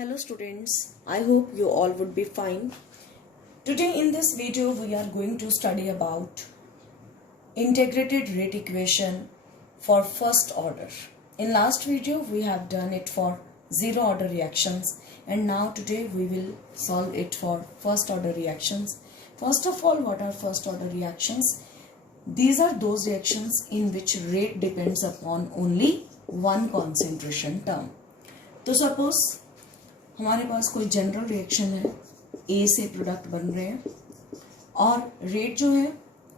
Hello students, I hope you all would be fine. Today in this video we are going to study about integrated rate equation for first order. In last video we have done it for zero order reactions and now today we will solve it for first order reactions. First of all, what are first order reactions? These are those reactions in which rate depends upon only one concentration term. तो suppose हमारे पास कोई general reaction है, ए से product बन रहे हैं और rate जो है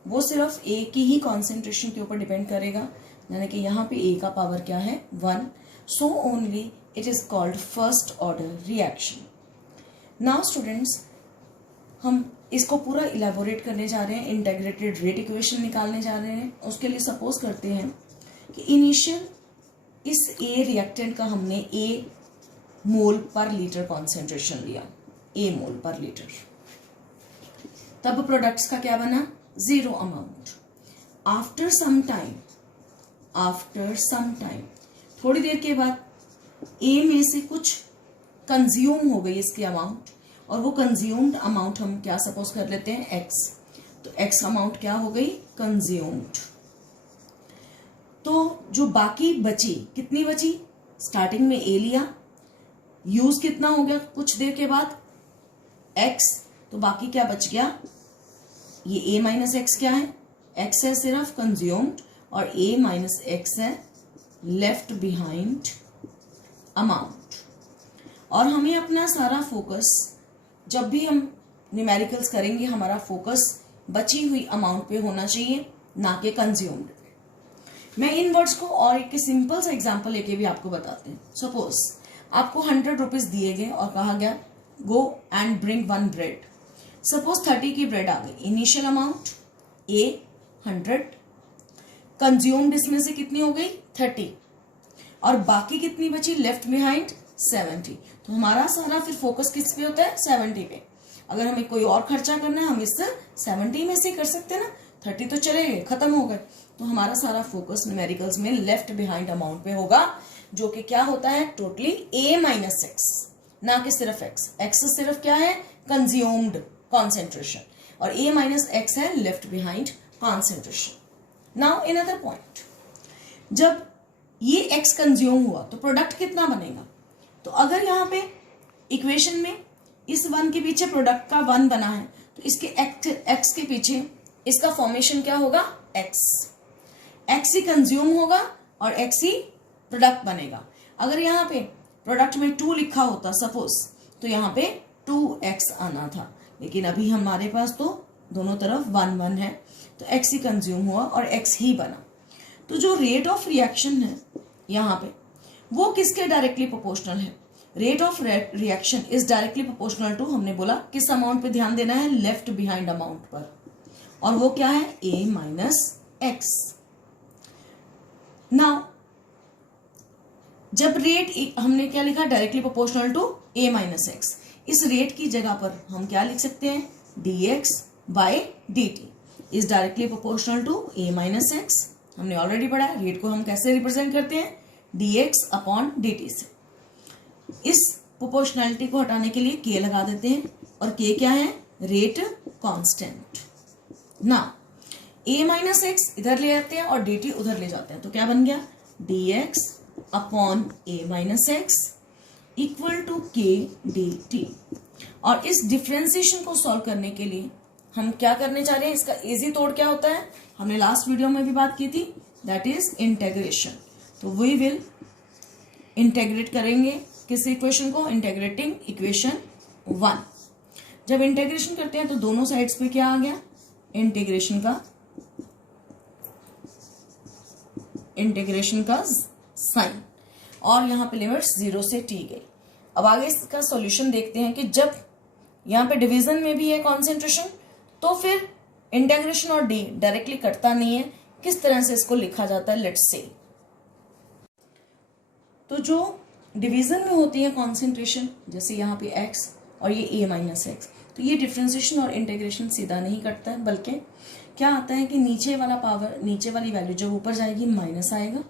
वो सिर्फ ए की ही कॉन्सेंट्रेशन के ऊपर डिपेंड करेगा, यानी कि यहाँ पे ए का पावर क्या है 1. So only it is called first order reaction. Now students, हम इसको पूरा इलेबोरेट करने जा रहे हैं, इंटीग्रेटेड रेट इक्वेशन निकालने जा रहे हैं. उसके लिए सपोज करते हैं कि इनिशियल इस ए रिएक्टेंट का हमने ए मोल पर लीटर कॉन्सेंट्रेशन लिया, ए मोल पर लीटर. तब प्रोडक्ट्स का क्या बना, zero amount. After some time थोड़ी देर के बाद ए में से कुछ कंज्यूम हो गई इसकी अमाउंट, और वो कंज्यूम्ड अमाउंट हम क्या सपोज कर लेते हैं एक्स. तो एक्स अमाउंट क्या हो गई, कंज्यूम्ड. तो जो बाकी बची, कितनी बची, स्टार्टिंग में ए लिया, यूज कितना हो गया कुछ देर के बाद x, तो बाकी क्या बच गया, ये a माइनस एक्स क्या है, x है सिर्फ कंज्यूम्ड, और a माइनस एक्स है लेफ्ट बिहाइंड अमाउंट. और हमें अपना सारा फोकस, जब भी हम न्यूमेरिकल्स करेंगे, हमारा फोकस बची हुई अमाउंट पे होना चाहिए, ना कि कंज्यूम्ड. मैं इन वर्ड्स को और एक सिंपल सा एग्जांपल लेके भी आपको बताते हैं. सपोज आपको 100 रुपीज दिए गए और कहा गया go and bring 1 bread. Suppose 30 की ब्रेड आ गई. इनिशियल अमाउंट ए 100, कंज्यूम्ड इसमें से कितनी हो गई 30, और बाकी कितनी बची लेफ्ट बिहाइंड 70. तो हमारा सारा फिर फोकस किस पे होता है, 70 पे. अगर हमें कोई और खर्चा करना है हम इस 70 में से कर सकते हैं ना, 30 तो चले गए, खत्म हो गए. तो हमारा सारा फोकस न्यूमेरिकल्स में लेफ्ट बिहाइंड अमाउंट पे होगा, जो कि क्या होता है टोटली ए माइनस एक्स, ना कि सिर्फ एक्स. एक्स सिर्फ क्या है, कंज्यूम्ड कॉन्सेंट्रेशन, और ए माइनस एक्स है left behind concentration. Now in other point, जब ये एक्स कंज्यूम हुआ तो प्रोडक्ट कितना बनेगा. तो अगर यहाँ पे इक्वेशन में इस 1 के पीछे प्रोडक्ट का 1 बना है, तो इसके एक्स के पीछे इसका फॉर्मेशन क्या होगा, एक्स ही कंज्यूम होगा और एक्स ही प्रोडक्ट बनेगा. अगर यहाँ पे प्रोडक्ट में 2 लिखा होता सपोज, तो यहाँ पे 2x आना था, लेकिन अभी हमारे पास तो दोनों तरफ 1 1 है, तो x ही कंज्यूम हुआ और x ही बना. तो जो रेट ऑफ रिएक्शन है यहाँ पे, वो किसके डायरेक्टली प्रोपोर्शनल है, rate of reaction is directly proportional to, हमने बोला किस अमाउंट पे ध्यान देना है, लेफ्ट बिहाइंड अमाउंट पर, और वो क्या है a माइनस एक्स. नाउ जब रेट हमने क्या लिखा, directly proportional to a minus x, इस रेट की जगह पर हम क्या लिख सकते हैं, dx by dt is directly proportional to a minus x. हमने ऑलरेडी पढ़ा है रेट को हम कैसे रिप्रेजेंट करते हैं, dx अपॉन dt से. इस प्रोपोर्शनलिटी को हटाने के लिए k लगा देते हैं, और k क्या है, रेट कांस्टेंट. ना a माइनस एक्स इधर ले जाते हैं और dt उधर ले जाते हैं, तो क्या बन गया, dx upon a minus x equal to k dt. और इस डिफ्रेंसिएशन को सॉल्व करने के लिए हम क्या करने जा रहे हैं, इसका इजी तोड़ क्या होता है, हमने लास्ट वीडियो में भी बात की थी, दैट इज इंटेग्रेशन. तो वी विल इंटेग्रेट करेंगे किस इक्वेशन को, इंटेग्रेटिंग इक्वेशन 1. जब इंटेग्रेशन करते हैं तो दोनों साइड्स पे क्या आ गया, इंटीग्रेशन का साइन, और यहाँ पे लिमिट्स 0 से t गई. अब आगे इसका सॉल्यूशन देखते हैं कि जब यहाँ पे डिवीजन में भी है कॉन्सेंट्रेशन, तो फिर इंटीग्रेशन और d डायरेक्टली कटता नहीं है, किस तरह से इसको लिखा जाता है, लेट्स से. तो जो डिवीजन में होती है कॉन्सेंट्रेशन, जैसे यहाँ पे x और ये a माइनस एक्स, तो ये डिफ्रेंसिएशन और इंटीग्रेशन सीधा नहीं कटता है, बल्कि क्या आता है कि नीचे वाला पावर, नीचे वाली वैल्यू जब ऊपर जाएगी माइनस आएगा,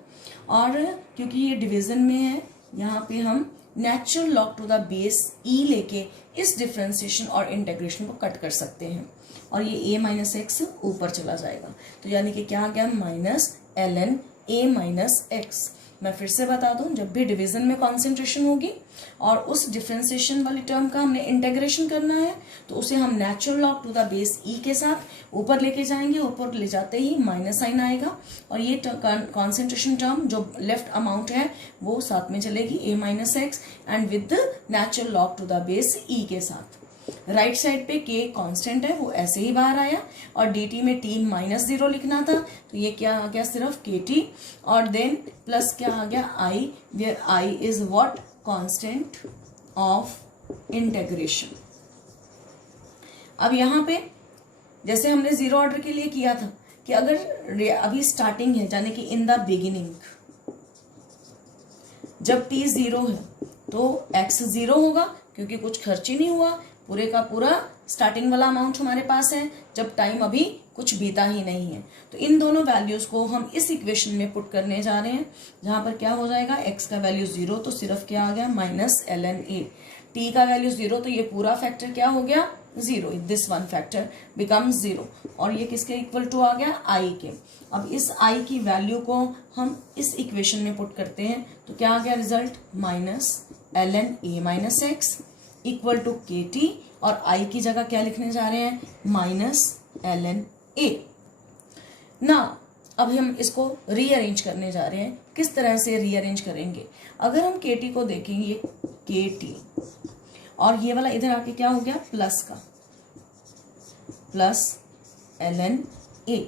और क्योंकि ये डिवीजन में है यहाँ पे हम natural log to the base e लेके इस डिफ्रेंसिएशन और इंटीग्रेशन को कट कर सकते हैं और ये a माइनस एक्स ऊपर चला जाएगा। तो यानी कि क्या आ गया minus ln a minus x. मैं फिर से बता दूं, जब भी डिवीजन में कॉन्सेंट्रेशन होगी और उस डिफ्रेंसिएशन वाली टर्म का हमने इंटीग्रेशन करना है तो उसे हम natural log to the base e के साथ ऊपर लेके जाएंगे। ऊपर ले जाते ही माइनस साइन आएगा और ये कॉन्सेंट्रेशन टर्म जो लेफ्ट अमाउंट है वो साथ में चलेगी a minus x and with natural log to the base e के साथ। राइट साइड पे k कांस्टेंट है वो ऐसे ही बाहर आया और dt में t माइनस 0 लिखना था तो ये क्या आ गया सिर्फ kt और देन प्लस क्या आ गया i where i is what constant of integration. अब यहाँ पे जैसे हमने जीरो ऑर्डर के लिए किया था कि अगर अभी स्टार्टिंग है यानी कि इन द बिगिनिंग जब t 0 है तो x 0 होगा क्योंकि कुछ खर्च ही नहीं हुआ, पूरे का पूरा स्टार्टिंग वाला अमाउंट हमारे पास है जब टाइम अभी कुछ बीता ही नहीं है। तो इन दोनों वैल्यूज को हम इस इक्वेशन में पुट करने जा रहे हैं जहां पर क्या हो जाएगा x का वैल्यू 0 तो सिर्फ क्या आ गया माइनस ln a, t का वैल्यू 0 तो ये पूरा फैक्टर क्या हो गया 0, दिस वन फैक्टर बिकम्स 0 और ये किसके इक्वल टू आ गया i के। अब इस i की वैल्यू को हम इस इक्वेशन में पुट करते हैं तो क्या आ गया result minus ln a minus x equal to k t और i की जगह क्या लिखने जा रहे हैं माइनस ln a ना। अब हम इसको रीअरेंज करने जा रहे हैं। किस तरह से रीअरेंज करेंगे, अगर हम के टी को देखेंगे के टी और ये वाला इधर आके क्या हो गया प्लस का प्लस ln a।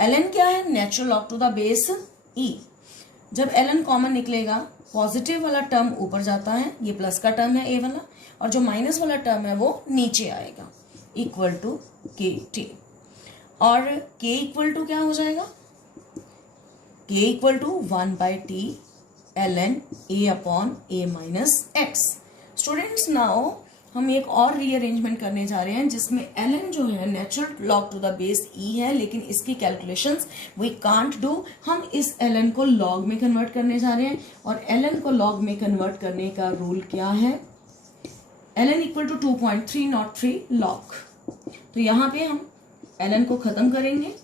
ln क्या है natural log to the base e। जब ln कॉमन निकलेगा पॉजिटिव वाला टर्म ऊपर जाता है, ये प्लस का टर्म है a वाला और जो माइनस वाला टर्म है वो नीचे आएगा इक्वल टू के टी और k इक्वल टू क्या हो जाएगा k equal to 1/t ln a upon a minus x. Students now हम एक और रीअरेंजमेंट करने जा रहे हैं जिसमें ln जो है natural log to the base e है लेकिन इसकी कैलकुलेशंस वी कांट डू। हम इस ln को लॉग में कन्वर्ट करने जा रहे हैं और ln को लॉग में कन्वर्ट करने का रूल क्या है ln इक्वल टू 2.303 लॉग। तो यहाँ पे हम ln को खत्म करेंगे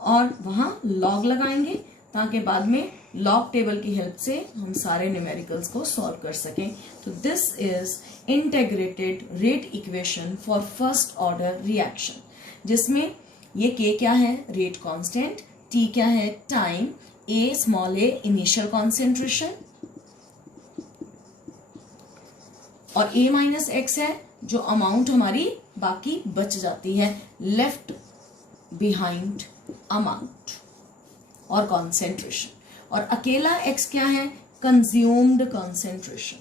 और वहां लॉग लगाएंगे ताकि बाद में लॉग टेबल की हेल्प से हम सारे न्यूमेरिकल्स को सॉल्व कर सकें। तो this is integrated rate equation for first order reaction जिसमें ये k क्या है रेट कांस्टेंट, t क्या है time, a small a initial concentration और a माइनस एक्स है जो अमाउंट हमारी बाकी बच जाती है लेफ्ट बिहाइंड अमाउंट और कॉन्सेंट्रेशन और अकेला x क्या है कंज्यूम्ड कॉन्सेंट्रेशन।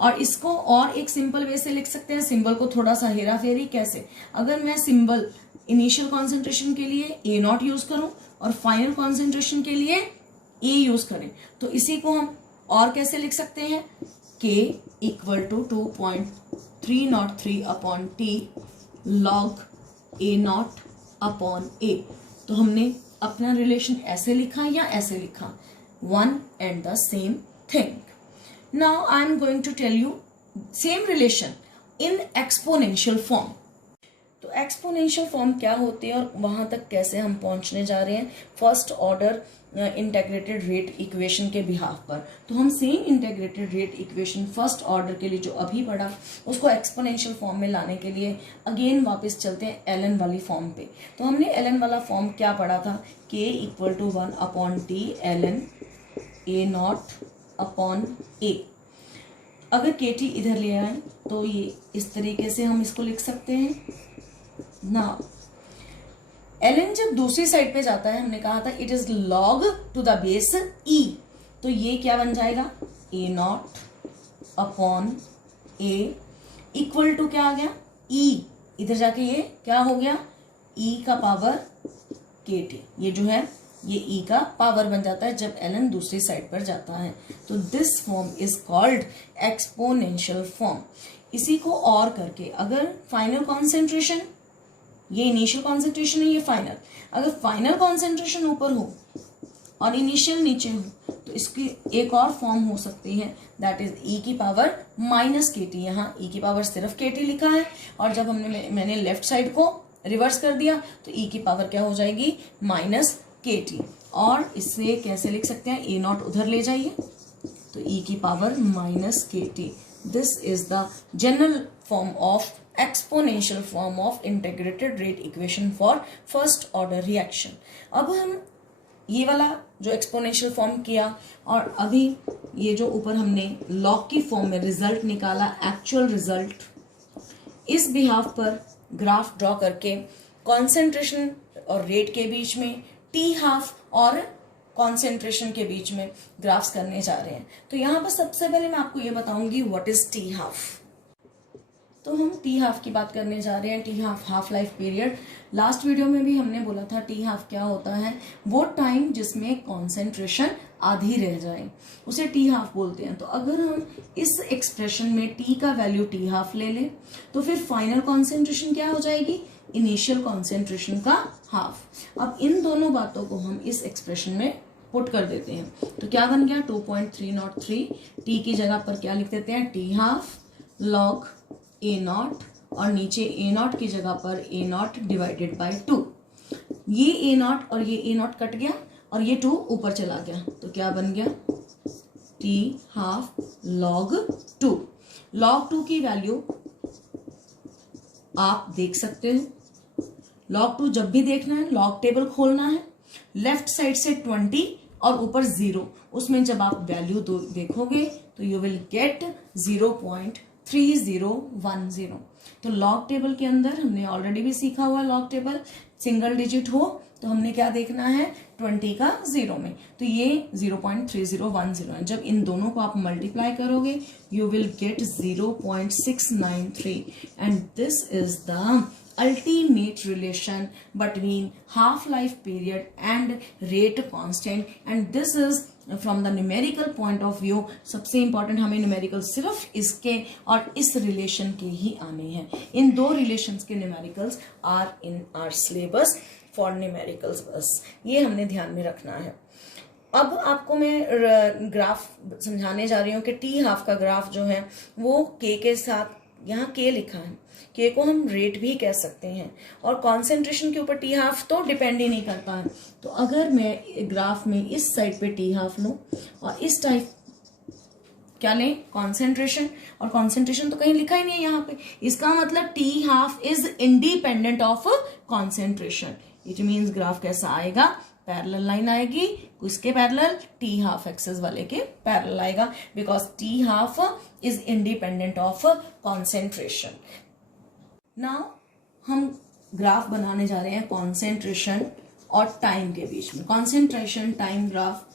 और इसको और एक सिंपल वे से लिख सकते हैं, सिंबल को थोड़ा सा हेरा फेरी कैसे, अगर मैं सिंबल इनिशियल कॉन्सेंट्रेशन के लिए a नॉट यूज करूं और फाइनल कॉन्सेंट्रेशन के लिए a यूज करें तो इसी को हम और कैसे लिख सकते हैं k equal to 2.303 upon t log a naught upon a। तो हमने अपना रिलेशन ऐसे लिखा या ऐसे लिखा, one and the same thing. Now I am going to tell you same relation in exponential form. तो एक्सपोनेंशियल फॉर्म क्या होते हैं और वहां तक कैसे हम पहुंचने जा रहे हैं first order integrated rate equation के बिहाफ पर। तो हम same integrated rate equation first order के लिए जो अभी पढ़ा उसको एक्सपोनेंशियल फॉर्म में लाने के लिए अगेन वापस चलते हैं ln वाली फॉर्म पे। तो हमने ln वाला फॉर्म क्या पढ़ा था k equal to 1 upon t ln a naught upon a। अगर के टी इधर ले आए तो ये इस तरीके से हम इसको लिख सकते हैं ना। ln जब दूसरी साइड पे जाता है हमने कहा था it is log to the base e, तो ये क्या बन जाएगा a naught upon a equal to क्या आ गया e, इधर जाके ये क्या हो गया e का पावर kt। ये जो है ये e का पावर बन जाता है जब ln दूसरी साइड पर जाता है। तो this form is called exponential form. इसी को और करके अगर फाइनल कॉन्सेंट्रेशन, ये इनिशियल कॉन्सेंट्रेशन है ये फाइनल, अगर फाइनल कॉन्सेंट्रेशन ऊपर हो और इनिशियल नीचे हो, तो इसकी एक और फॉर्म हो सकती है, दैट इज e की पावर माइनस के टी। यहाँ e की पावर सिर्फ के टी लिखा है, और जब मैंने लेफ्ट साइड को रिवर्स कर दिया तो e की पावर क्या हो जाएगी, माइनस के टी। और इससे कैसे लिख सकते हैं, ए नॉट उधर ले जाइए, तो e की पावर माइनस के T. This is the general form of exponential form of integrated rate equation for first order reaction. अब हम ये वाला जो एक्सपोनेंशियल फॉर्म किया, और अभी ये जो ऊपर हमने लॉग की फॉर्म में रिजल्ट निकाला, एक्चुअल रिजल्ट, इस बिहाफ पर ग्राफ ड्रॉ करके कॉन्सेंट्रेशन और रेट के बीच में, टी हाफ और कॉन्सेंट्रेशन के बीच में ग्राफ्स करने जा रहे हैं। तो यहाँ पर सबसे पहले मैं आपको ये बताऊंगी व्हाट इज टी हाफ। तो हम टी हाफ की बात करने जा रहे हैं। T half, half life period. Last video में भी हमने बोला था टी हाफ क्या होता है, वो टाइम जिसमें कॉन्सेंट्रेशन आधी रह जाए उसे टी हाफ बोलते हैं। तो अगर हम इस एक्सप्रेशन में टी का वैल्यू टी हाफ ले लें तो फिर फाइनल कॉन्सेंट्रेशन क्या हो जाएगी, इनिशियल कॉन्सेंट्रेशन का हाफ। अब इन दोनों बातों को हम इस एक्सप्रेशन में पुट कर देते हैं, तो क्या बन गया 2.303। टी की जगह पर क्या लिख देते हैं, T half log a not, और नीचे ए नॉट की जगह पर ए नॉट डिवाइडेड बाई 2। ये ए नॉट और ये ए नॉट कट गया और ये 2 ऊपर चला गया, तो क्या बन गया, टी हाफ लॉग 2। लॉग 2 की वैल्यू आप देख सकते हो। लॉग 2 जब भी देखना है, लॉग टेबल खोलना है, लेफ्ट साइड से 20 और ऊपर 0, उसमें जब आप वैल्यू देखोगे तो यू विल गेट 0.3010। तो लॉग टेबल के अंदर हमने ऑलरेडी भी सीखा हुआ, लॉग टेबल सिंगल डिजिट हो तो हमने क्या देखना है, 20 का 0 में, तो ये 0.3010 है। जब इन दोनों को आप मल्टीप्लाई करोगे you will get 0.693, and this is the ultimate relation between half life period and rate constant, and this is from the numerical point of view। सबसे इंपॉर्टेंट हमें न्यूमेरिकल सिर्फ इसके और इस रिलेशन के ही आने हैं। इन दो रिलेशंस के numericals are in our syllabus for numericals, बस ये हमने ध्यान में रखना है। अब आपको मैं ग्राफ समझाने जा रही हूँ कि टी हाफ का ग्राफ जो है वो के साथ, यहाँ के लिखा है, के को हम रेट भी कह सकते हैं, और कॉन्सेंट्रेशन के ऊपर टी हाफ तो डिपेंड ही नहीं करता है। तो अगर मैं ग्राफ में इस साइड पे टी हाफ लूं और इस टाइप क्या लें, कॉन्सेंट्रेशन, और कॉन्सेंट्रेशन तो कहीं लिखा ही नहीं है यहाँ पे, इसका मतलब T half is independent of concentration. It means graph कैसा आएगा, पैरेलल लाइन आएगी, किसके पैरेलल, टी हाफ एक्सेस वाले के पैरेलल आएगा, because T half is independent of concentration. Now हम ग्राफ बनाने जा रहे हैं कॉन्सेंट्रेशन और टाइम के बीच में। कॉन्सेंट्रेशन टाइम ग्राफ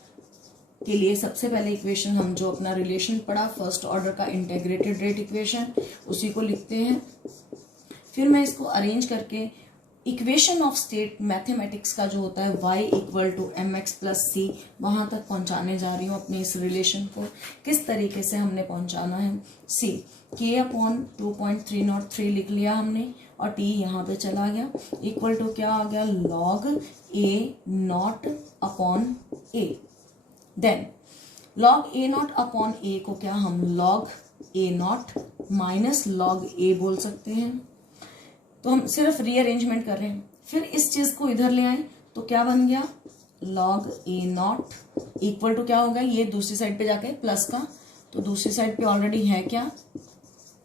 के लिए सबसे पहले इक्वेशन हम जो अपना रिलेशन पढ़ा फर्स्ट ऑर्डर का इंटीग्रेटेड रेट इक्वेशन, उसी को लिखते हैं। फिर मैं इसको अरेंज करके इक्वेशन ऑफ स्टेट मैथमेटिक्स का जो होता है y equal to m x plus c, वहां तक पहुंचाने जा रही हूँ अपने इस रिलेशन को। किस तरीके से हमने पहुंचाना है, सी के अपॉन 2.303 लिख लिया हमने, और टी यहाँ पे चला गया, इक्वल टू क्या आ गया, log a naught upon a. Then log a naught upon a को क्या हम log a naught minus log a बोल सकते हैं। तो हम सिर्फ रीअरेंजमेंट कर रहे हैं। फिर इस चीज को इधर ले आए तो क्या बन गया, log a naught equal to क्या होगा, ये दूसरी साइड पे जाके प्लस का, तो दूसरी साइड पे ऑलरेडी है क्या,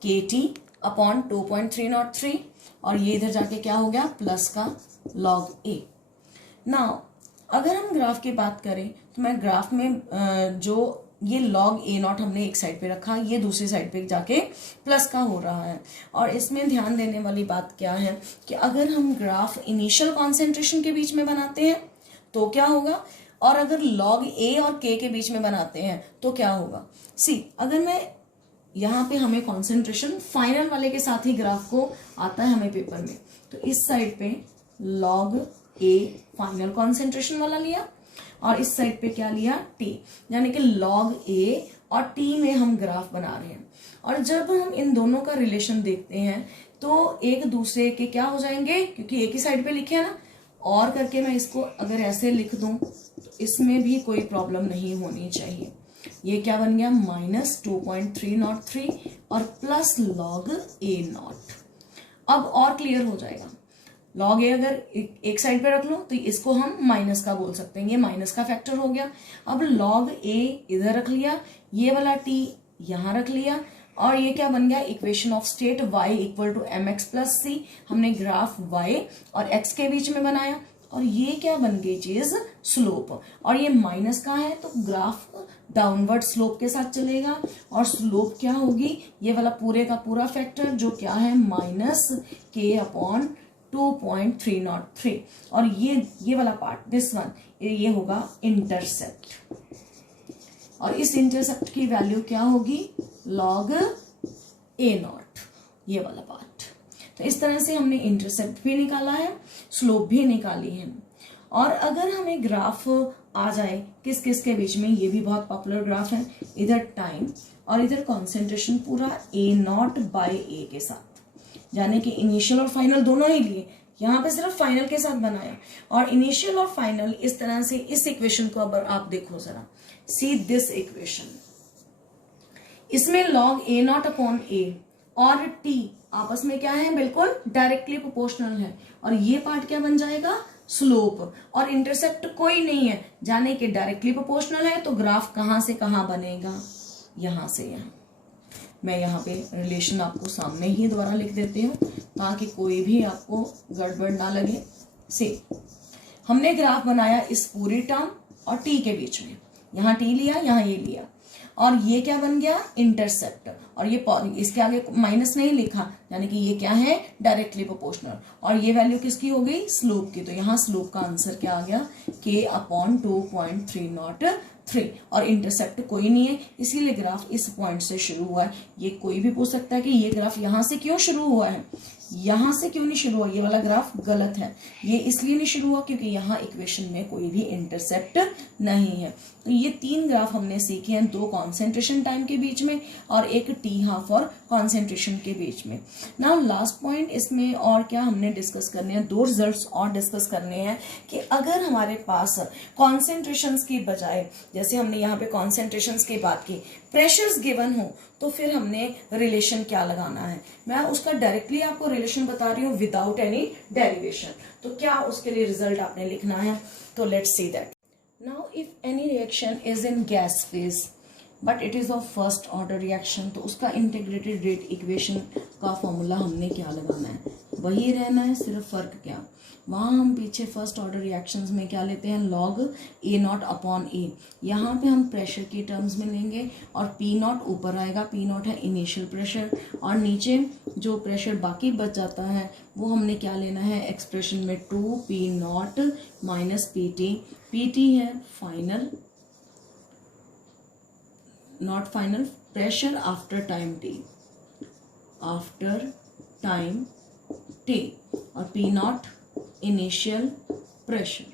के टी अपॉन 2.303, और ये इधर जाके क्या हो गया, प्लस का लॉग ए। नाउ अगर हम ग्राफ की बात करें तो मैं ग्राफ में जो ये लॉग ए नॉट हमने एक साइड पे रखा, ये दूसरी साइड पे जाके प्लस का हो रहा है। और इसमें ध्यान देने वाली बात क्या है कि अगर हम ग्राफ इनिशियल कॉन्सेंट्रेशन के बीच में बनाते हैं तो क्या होगा, और अगर लॉग ए और के बीच में बनाते हैं तो क्या होगा। सी अगर मैं यहाँ पे हमें कॉन्सेंट्रेशन फाइनल वाले के साथ ही ग्राफ को आता है हमें पेपर में, तो इस साइड पे लॉग ए फाइनल कॉन्सेंट्रेशन वाला लिया और इस साइड पे क्या लिया, टी, यानी कि लॉग ए और टी में हम ग्राफ बना रहे हैं। और जब हम इन दोनों का रिलेशन देखते हैं तो एक दूसरे के क्या हो जाएंगे, क्योंकि एक ही साइड पे लिखे हैं ना, और करके मैं इसको अगर ऐसे लिख दूं तो इसमें भी कोई प्रॉब्लम नहीं होनी चाहिए। ये क्या बन गया -2.303 और प्लस log a0। अब और क्लियर हो जाएगा। log a अगर एक साइड पे रख लो तो इसको हम माइनस का बोल सकते हैं, ये माइनस का फैक्टर हो गया। अब log a इधर रख लिया, ये वाला t यहां रख लिया, और ये क्या बन गया equation of state y equal to mx plus c। हमने ग्राफ y और x के बीच में बनाया, और ये क्या बन गई चीज स्लोप, और ये माइनस का है तो ग्राफ डाउनवर्ड स्लोप के साथ चलेगा, और स्लोप क्या होगी ये वाला पूरे का पूरा फैक्टर जो क्या है -k/2.303, और ये वाला पार्ट दिस वन ये होगा इंटरसेप्ट, और इस इंटरसेप्ट की वैल्यू क्या होगी log a0, ये वाला पार्ट। तो इस तरह से हमने इंटरसेप्ट भी निकाला है, स्लोप भी निकाली है। और अगर हमें ग्राफ आ जाए किस किस के बीच में, ये भी बहुत पॉपुलर ग्राफ है, इधर टाइम और इधर कॉन्सेंट्रेशन पूरा a0/a के साथ, यानी कि इनिशियल और फाइनल दोनों ही लिए, यहाँ पे सिर्फ फाइनल के साथ बनाया, और इनिशियल और फाइनल इस तरह से इस इक्वेशन को अगर आप देखो जरा, सी दिस इक्वेशन, इसमें log a0/a और t आपस में क्या है बिल्कुल डायरेक्टली प्रोपोर्शनल है, और ये पार्ट क्या बन जाएगा स्लोप, और इंटरसेप्ट कोई नहीं है, जाने के डायरेक्टली प्रोपोर्शनल है, तो ग्राफ कहां से कहां बनेगा, यहां से यहां। मैं यहाँ पे रिलेशन आपको सामने ही दोबारा लिख देती हूँ ताकि कोई भी आपको गड़बड़ ना लगे। से हमने ग्राफ बनाया इस पूरी टर्म और टी के बीच में, यहाँ टी लिया यहाँ ये लिया, और ये क्या बन गया इंटरसेप्ट, और ये इसके आगे माइनस नहीं लिखा, यानी कि ये क्या है डायरेक्टली प्रोपोर्शनल, और ये वैल्यू किसकी हो गई स्लोप की, तो यहाँ स्लोप का आंसर क्या आ गया k/2.303, और इंटरसेप्ट कोई नहीं है, इसीलिए ग्राफ इस पॉइंट से शुरू हुआ है। ये कोई भी पूछ सकता है कि ये ग्राफ यहाँ से क्यों शुरू हुआ है, यहाँ से क्यों नहीं शुरू हुआ, ये वाला ग्राफ गलत है, ये इसलिए नहीं शुरू हुआ क्योंकि यहाँ इक्वेशन में कोई भी इंटरसेप्ट नहीं है। तो ये तीन ग्राफ हमने सीखे हैं, दो कॉन्सेंट्रेशन टाइम के बीच में और एक टी हाफ और कॉन्सेंट्रेशन के बीच में। नाउ लास्ट पॉइंट इसमें और क्या हमने डिस्कस करने हैं, दो रिजल्ट्स और डिस्कस करने हैं कि अगर हमारे पास कॉन्सेंट्रेशंस की बजाय, जैसे हमने यहाँ पे कॉन्सेंट्रेशंस की बात की, प्रेशर्स गिवन हो, तो फिर हमने रिलेशन क्या लगाना है। मैं उसका डायरेक्टली आपको रिलेशन बता रही हूँ विदाउट एनी डेरिवेशन, तो क्या उसके लिए रिजल्ट आपने लिखना है, तो let's see that. Now if any reaction is in gas phase but it is of first order reaction, तो उसका इंटीग्रेटेड रेट इक्वेशन का फॉर्मूला हमने क्या लगाना है, वही रहना है, सिर्फ फर्क क्या, वहाँ हम पीछे फर्स्ट ऑर्डर रिएक्शंस में क्या लेते हैं log a0/a, यहाँ पे हम प्रेशर की टर्म्स में लेंगे, और P0 ऊपर आएगा, P0 है इनिशियल प्रेशर, और नीचे जो प्रेशर बाकी बच जाता है वो हमने क्या लेना है एक्सप्रेशन में 2P0 - PT, PT है final not final pressure after time t, और P0 इनिशियल प्रेशर।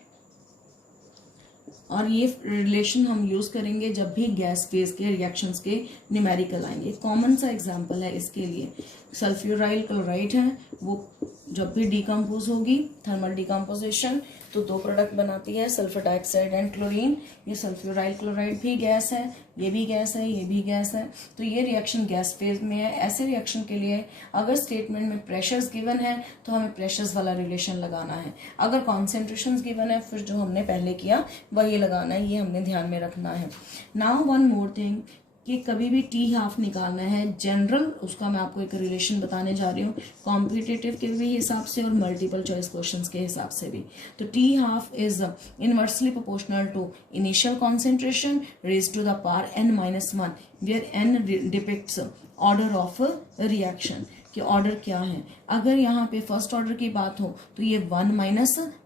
और ये रिलेशन हम यूज करेंगे जब भी गैस फेज के रिएक्शंस के न्यूमेरिकल आएंगे। कॉमन सा एग्जांपल है इसके लिए, सल्फ्यूराइल क्लोराइड है, वो जब भी डिकम्पोज होगी थर्मल डिकम्पोजिशन तो दो प्रोडक्ट बनाती है, सल्फर डाइऑक्साइड एंड क्लोरीन। ये सल्फ्यूराइल क्लोराइड भी गैस है, ये भी गैस है, ये भी गैस है, तो ये रिएक्शन गैस फेज में है। ऐसे रिएक्शन के लिए अगर स्टेटमेंट में प्रेशर्स गिवन है तो हमें प्रेशर्स वाला रिलेशन लगाना है, अगर कॉन्सेंट्रेशंस गिवन है फिर जो हमने पहले किया वही लगाना है, ये हमने ध्यान में रखना है। नाउ वन मोर थिंग कि कभी भी टी हाफ निकालना है जनरल, उसका मैं आपको एक रिलेशन बताने जा रही हूँ कॉम्पिटिटिव के भी हिसाब से और मल्टीपल चॉइस क्वेश्चंस के हिसाब से भी। तो t half is inversely proportional to initial concentration raised to the power n-1 where n depicts order of reaction कि ऑर्डर क्या है। अगर यहाँ पे फर्स्ट ऑर्डर की बात हो तो ये 1 -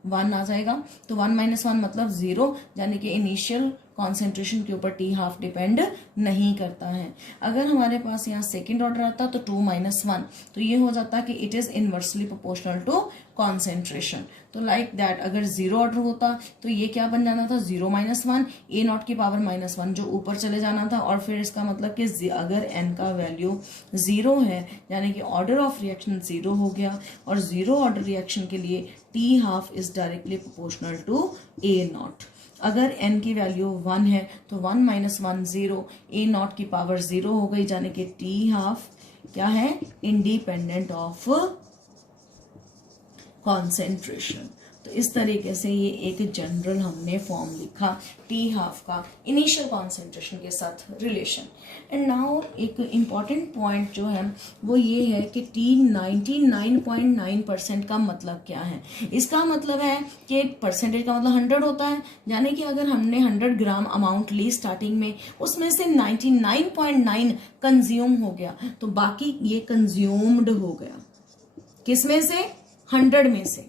1 आ जाएगा, तो 1 - 1 मतलब 0, यानी कि इनिशियल कॉन्सेंट्रेशन के ऊपर टी हाफ डिपेंड नहीं करता है। अगर हमारे पास यहाँ सेकेंड ऑर्डर आता तो 2 - 1, तो ये हो जाता कि it is inversely proportional to concentration. तो लाइक दैट अगर जीरो ऑर्डर होता तो ये क्या बन जाना था, 0 - 1, ए नॉट की पावर -1 जो ऊपर चले जाना था, और फिर इसका मतलब कि अगर एन का वैल्यू 0 है यानी कि ऑर्डर ऑफ रिएक्शन 0 हो गया, और जीरो ऑर्डर रिएक्शन के लिए t half is directly proportional to a naught. अगर n की वैल्यू 1 है तो 1 - 1 0, ए नॉट की पावर 0 हो गई, यानी कि टी हाफ क्या है, इंडिपेंडेंट ऑफ कॉन्सेंट्रेशन। तो इस तरीके से ये एक जनरल हमने फॉर्म लिखा टी हाफ का इनिशियल कॉन्सेंट्रेशन के साथ रिलेशन। एंड नाउ एक इम्पॉर्टेंट पॉइंट जो है वो ये है कि टी 99.9% का मतलब क्या है। इसका मतलब है कि परसेंटेज का मतलब 100 होता है, यानी कि अगर हमने 100 ग्राम अमाउंट ली स्टार्टिंग में, उसमें से 99.9 कंज्यूम हो गया, तो बाकी ये कंज्यूम्ड हो गया किसमें से, 100 में से।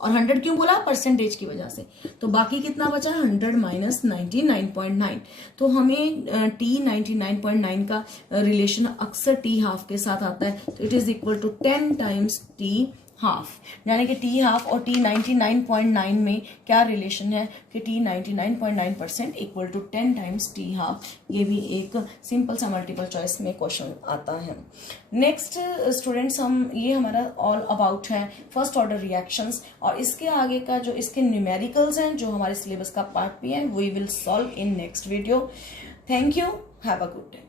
और 100 क्यों बोला, परसेंटेज की वजह से। तो बाकी कितना बचा, 100 - 99.9। तो हमें टी 99.9 का रिलेशन अक्सर टी हाफ के साथ आता है, तो it is equal to 10 times t half, यानी कि टी हाफ और टी 99.9 में क्या रिलेशन है कि t 99.9% equal to 10 times t half. ये भी एक सिंपल सा मल्टीपल चॉइस में क्वेश्चन आता है। नेक्स्ट स्टूडेंट्स, हम ये हमारा ऑल अबाउट है फर्स्ट ऑर्डर रिएक्शंस, और इसके आगे का जो इसके न्यूमेरिकल्स हैं जो हमारे सिलेबस का पार्ट भी है, we will solve in next video. Thank you, have a good day.